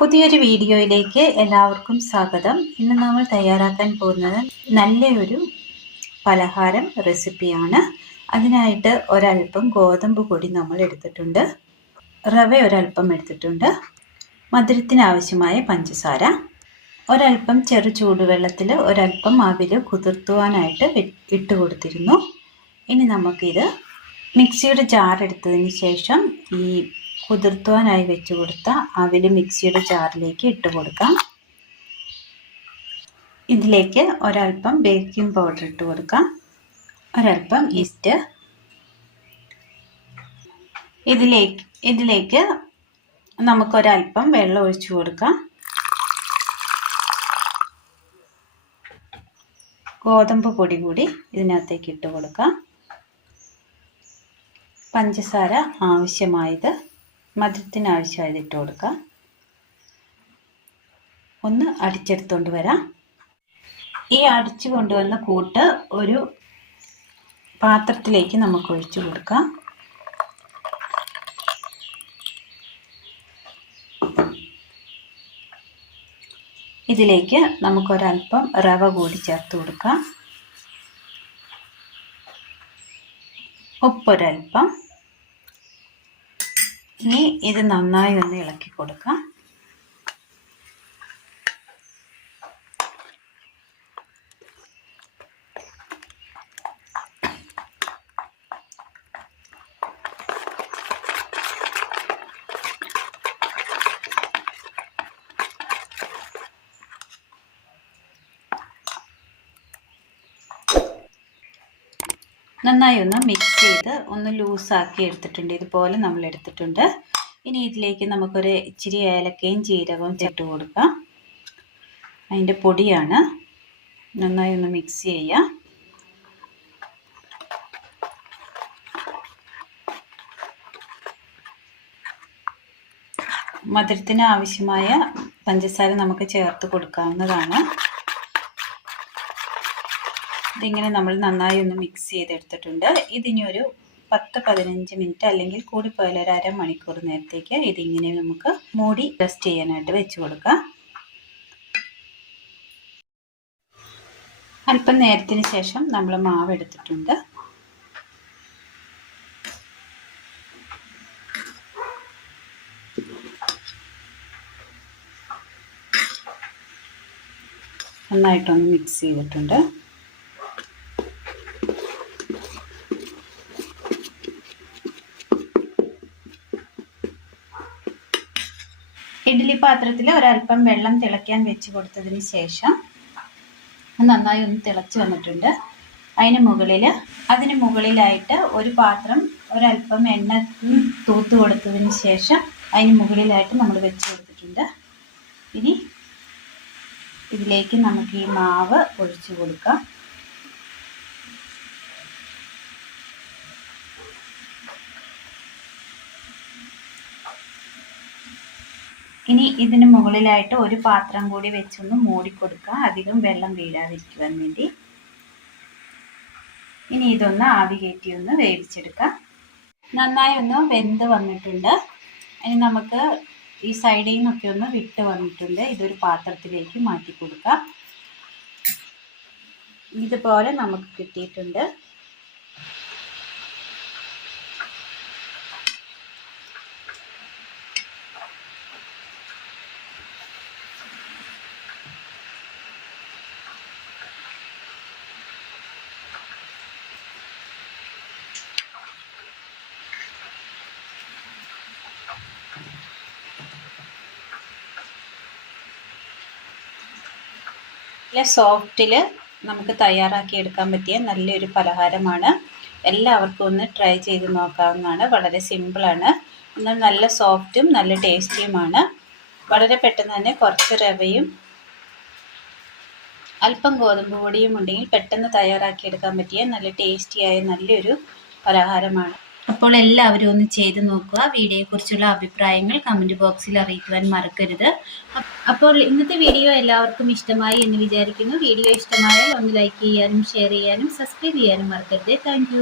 പുതിയൊരു വീഡിയോയിലേക്ക് എല്ലാവർക്കും സ്വാഗതം. ഇന്ന് നമ്മൾ തയ്യാറാക്കാൻ പോകുന്നത് നല്ലൊരു പലഹാരം റെസിപ്പിയാണ്. അതിനായിട്ട് ഒരൽപ്പം ഗോതമ്പ് പൊടി നമ്മൾ എടുത്തിട്ടുണ്ട്, റവ ഒരൽപ്പം എടുത്തിട്ടുണ്ട്, മധുരത്തിന് ആവശ്യമായ പഞ്ചസാര, ഒരൽപ്പം ചെറു ചൂടുവെള്ളത്തിൽ ഒരൽപ്പം അവിൽ കുതിർത്തുവാനായിട്ട് ഇട്ട് കൊടുത്തിരുന്നു. ഇനി നമുക്കിത് മിക്സിയുടെ ജാർ എടുത്തതിന് ശേഷം ഈ കുതിർത്തുവാനായി വെച്ച് കൊടുത്ത അവിൽ മിക്സിയുടെ ജാറിലേക്ക് ഇട്ട് കൊടുക്കാം. ഇതിലേക്ക് ഒരൽപ്പം ബേക്കിംഗ് പൗഡർ ഇട്ട് കൊടുക്കാം, ഒരൽപ്പം ഈസ്റ്റ്. ഇതിലേക്ക് നമുക്കൊരൽപ്പം വെള്ളം ഒഴിച്ചു കൊടുക്കാം. ഗോതമ്പ് പൊടി കൂടി ഇതിനകത്തേക്ക് ഇട്ട് കൊടുക്കാം. പഞ്ചസാര ആവശ്യമായത്, മധുരത്തിന് ആവശ്യമായത് ഇട്ട് കൊടുക്കാം. ഒന്ന് അടിച്ചെടുത്തോണ്ട് വരാം. ഈ അടിച്ചു കൊണ്ടുവന്ന കൂട്ട് ഒരു പാത്രത്തിലേക്ക് നമുക്ക് ഒഴിച്ചു കൊടുക്കാം. ഇതിലേക്ക് നമുക്കൊരൽപ്പം റവ കൂടി ചേർത്ത് കൊടുക്കാം, ഉപ്പൊരൽപ്പം. ഇനി ഇത് നന്നായി ഒന്ന് ഇളക്കി കൊടുക്കാം. നന്നായി ഒന്ന് മിക്സ് ചെയ്ത് ഒന്ന് ലൂസാക്കി എടുത്തിട്ടുണ്ട്. ഇതുപോലെ നമ്മൾ എടുത്തിട്ടുണ്ട്. ഇനി ഇതിലേക്ക് നമുക്കൊരു ഇച്ചിരി ഏലക്കയും ജീരകവും ചേർത്ത് കൊടുക്കാം. അതിൻ്റെ പൊടിയാണ്. നന്നായി ഒന്ന് മിക്സ് ചെയ്യാം. മധുരത്തിന് ആവശ്യമായ പഞ്ചസാര നമുക്ക് ചേർത്ത് കൊടുക്കാവുന്നതാണ്. ഇതിങ്ങനെ നമ്മൾ നന്നായി ഒന്ന് മിക്സ് ചെയ്തെടുത്തിട്ടുണ്ട്. ഇതിനി ഒരു 10-15 മിനിറ്റ് അല്ലെങ്കിൽ കൂടിപ്പോയാൽ ഒരു അരമണിക്കൂർ നേരത്തേക്ക് ഇതിങ്ങനെ നമുക്ക് മൂടി റെസ്റ്റ് ചെയ്യാനായിട്ട് വെച്ച് കൊടുക്കാം. അല്പം നേരത്തിന് ശേഷം നമ്മൾ മാവ് എടുത്തിട്ടുണ്ട്. നന്നായിട്ടൊന്ന് മിക്സ് ചെയ്തിട്ടുണ്ട്. ഇഡ്ഡലി പാത്രത്തിൽ ഒരൽപ്പം വെള്ളം തിളയ്ക്കാൻ വെച്ച് കൊടുത്തതിന് ശേഷം നന്നായി ഒന്ന് തിളച്ച് വന്നിട്ടുണ്ട്. അതിന് മുകളിലായിട്ട് ഒരു പാത്രം ഒരൽപ്പം എണ്ണ തൂത്ത് കൊടുത്തതിന് ശേഷം അതിന് മുകളിലായിട്ട് നമ്മൾ വെച്ച് കൊടുത്തിട്ടുണ്ട്. ഇനി ഇതിലേക്ക് നമുക്ക് ഈ മാവ് ഒഴിച്ചു കൊടുക്കാം. ഇനി ഇതിന് മുകളിലായിട്ട് ഒരു പാത്രം കൂടി വെച്ചൊന്ന് മൂടിക്കൊടുക്കുക, അധികം വെള്ളം വീഴാതിരിക്കുവാൻ വേണ്ടി. ഇനി ഇതൊന്ന് ആവി കയറ്റി ഒന്ന് വേവിച്ചെടുക്കാം. നന്നായി ഒന്ന് വെന്ത് വന്നിട്ടുണ്ട്. ഇനി നമുക്ക് ഈ സൈഡിൽ നിന്നൊക്കെ ഒന്ന് വിട്ട് വന്നിട്ടുണ്ട്. ഇതൊരു പാത്രത്തിലേക്ക് മാറ്റി കൊടുക്കാം. ഇതുപോലെ നമുക്ക് കിട്ടിയിട്ടുണ്ട്. നല്ല സോഫ്റ്റിൽ നമുക്ക് തയ്യാറാക്കി എടുക്കാൻ പറ്റിയ നല്ലൊരു പലഹാരമാണ്. എല്ലാവർക്കും ഒന്ന് ട്രൈ ചെയ്ത് നോക്കാവുന്നതാണ്. വളരെ സിമ്പിളാണ്, എന്നാൽ നല്ല സോഫ്റ്റും നല്ല ടേസ്റ്റിയുമാണ്. വളരെ പെട്ടെന്ന് തന്നെ കുറച്ച് റവയും അല്പം ഗോതമ്പ് പൊടിയും ഉണ്ടെങ്കിൽ പെട്ടെന്ന് തയ്യാറാക്കി എടുക്കാൻ പറ്റിയ നല്ല ടേസ്റ്റിയായ നല്ലൊരു പലഹാരമാണ്. അപ്പോൾ എല്ലാവരും ഒന്ന് ചെയ്ത് നോക്കുക. വീഡിയോയെക്കുറിച്ചുള്ള അഭിപ്രായങ്ങൾ കമൻറ്റ് ബോക്സിൽ അറിയിക്കുവാൻ മറക്കരുത്. അപ്പോൾ ഇന്നത്തെ വീഡിയോ എല്ലാവർക്കും ഇഷ്ടമായി എന്ന് വിചാരിക്കുന്നു. വീഡിയോ ഇഷ്ടമായാൽ ഒന്ന് ലൈക്ക് ചെയ്യാനും ഷെയർ ചെയ്യാനും സബ്സ്ക്രൈബ് ചെയ്യാനും മറക്കരുത്. താങ്ക്